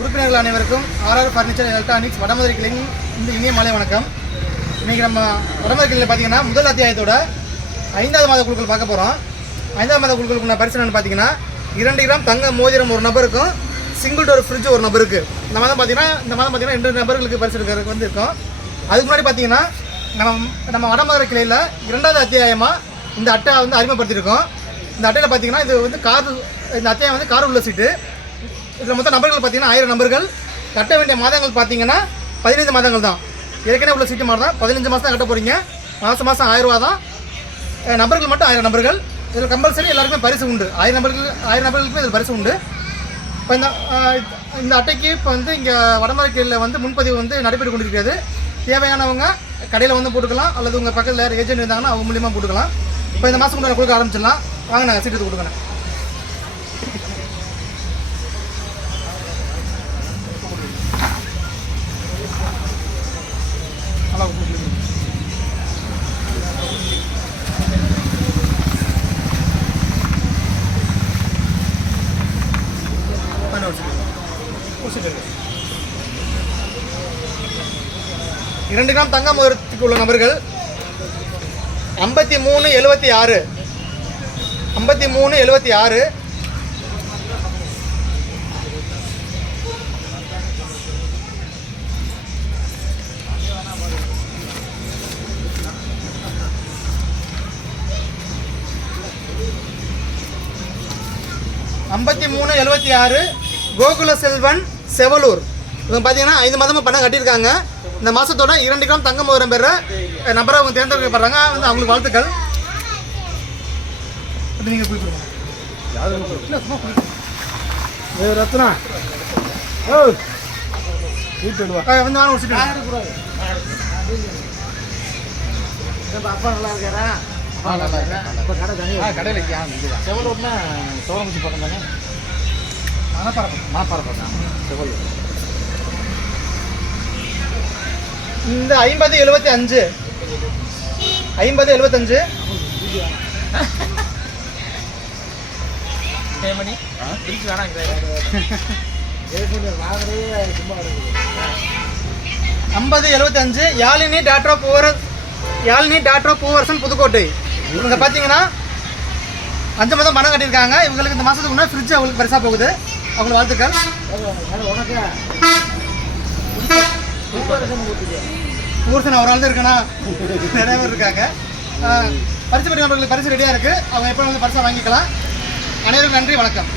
உறுப்பினர்கள் அனைவருக்கும் RR furniture electronics Vadamadurai கிளையின் இந்த இனிய மாலை வணக்கம். இன்றைக்கி நம்ம வடமதுரை கிளையில் பார்த்தீங்கன்னா முதல் அத்தியாயத்தோட 5வது மாத குழுக்கள் பார்க்க போகிறோம். 5வது மாத குழுக்களுக்கு நான் பரிசு பார்த்தீங்கன்னா 2 கிராம் தங்க மோதிரம் ஒரு நபருக்கும் சிங்கிள் டோர் ஃப்ரிட்ஜ் ஒரு நபருக்கு. இந்த மாதம் பார்த்தீங்கன்னா 2 நபர்களுக்கு பரிசு இருக்கிறதுக்கு வந்து இருக்கும். அதுக்கு முன்னாடி பார்த்தீங்கன்னா நம்ம வடமதுரை கிளையில் 2வது அத்தியாயமாக இந்த அட்டை வந்து அறிமுகப்படுத்தியிருக்கோம். இந்த அட்டையில் பார்த்தீங்கன்னா இது வந்து இந்த அத்தியாயம் வந்து கார் உள்ள சீட்டு. இதில் மொத்தம் நபர்கள் பார்த்தீங்கன்னா 1000 நபர்கள். கட்ட வேண்டிய மாதங்கள் பார்த்தீங்கன்னா 15 மாதங்கள் தான். ஏற்கனவே உள்ள சீட்டு மாதிரி தான் 15 மாதம் தான் கட்ட போகிறீங்க. மாதம் 1000 ரூபா தான். நபர்கள் மட்டும் 1000 நபர்கள். இதில் கம்பல்சரி எல்லாருக்குமே பரிசு உண்டு. 1000 நபர்களுக்குமே இதில் பரிசு உண்டு. இப்போ இந்த அட்டைக்கு இப்போ வந்து இங்கே வடமதுரை கிளையில் வந்து முன்பதிவு வந்து நடைபெற்று கொண்டிருக்கிறது. தேவையானவங்க கடையில் வந்து போட்டுக்கலாம், அல்லது உங்கள் பக்கத்தில் யார் ஏஜென்ட் இருந்தாங்கன்னா அவங்க மூலியமாக போட்டுக்கலாம். இப்போ இந்த மாதம் கொண்டு கொடுக்க ஆரம்பிச்சிடலாம். வாங்க நாங்கள் சீட்டு கொடுக்கணும். இரண்டு கிராம் தங்க மோதிரத்துக்கு உள்ள நபர்கள் 5376 5376 5376 கோகுல செல்வன் செவலூர். இவங்க பார்த்தீங்கன்னா 5 மாதமாக பணம் கட்டியிருக்காங்க. இந்த மாதத்தோட 2 கிராம் தங்க மோதிரம் பெற நபரை அவங்க தேர்ந்தெடுக்கப்படுறாங்க. வந்து அவங்களுக்கு வாழ்த்துக்கள். நீங்கள் குளிச்சுருங்க. ரத்னா வந்து வாங்க வச்சுட்டு அப்பா நல்லா இருக்காரா? நல்லா இருக்கேன். கடையில் செவலூர்னா சோழமுச்சி பக்கம் தானே? மணப்பரப்பம் செவலூர். இந்த 5075 5075 யாழினி டாக்டர் பூவரசன் புதுக்கோட்டை. இவங்க பார்த்தீங்கன்னா 5 மாதம் பணம் கட்டியிருக்காங்க. இவங்களுக்கு இந்த மாதத்துக்கு முன்னாடி ஃப்ரிட்ஜ் அவங்களுக்கு பரிசாக போகுது. அவங்களுக்கு வாழ்த்துக்கள். பூவரசன் ஒரு ஆள் தான் இருக்கனா? நிறைய பேர் இருக்காங்க. பரிசு பெற்ற நபர்களுக்கு பரிசு ரெடியாக இருக்குது. அவங்க எப்போ வந்து பரிசை வாங்கிக்கலாம். அனைவருக்கும் நன்றி, வணக்கம்.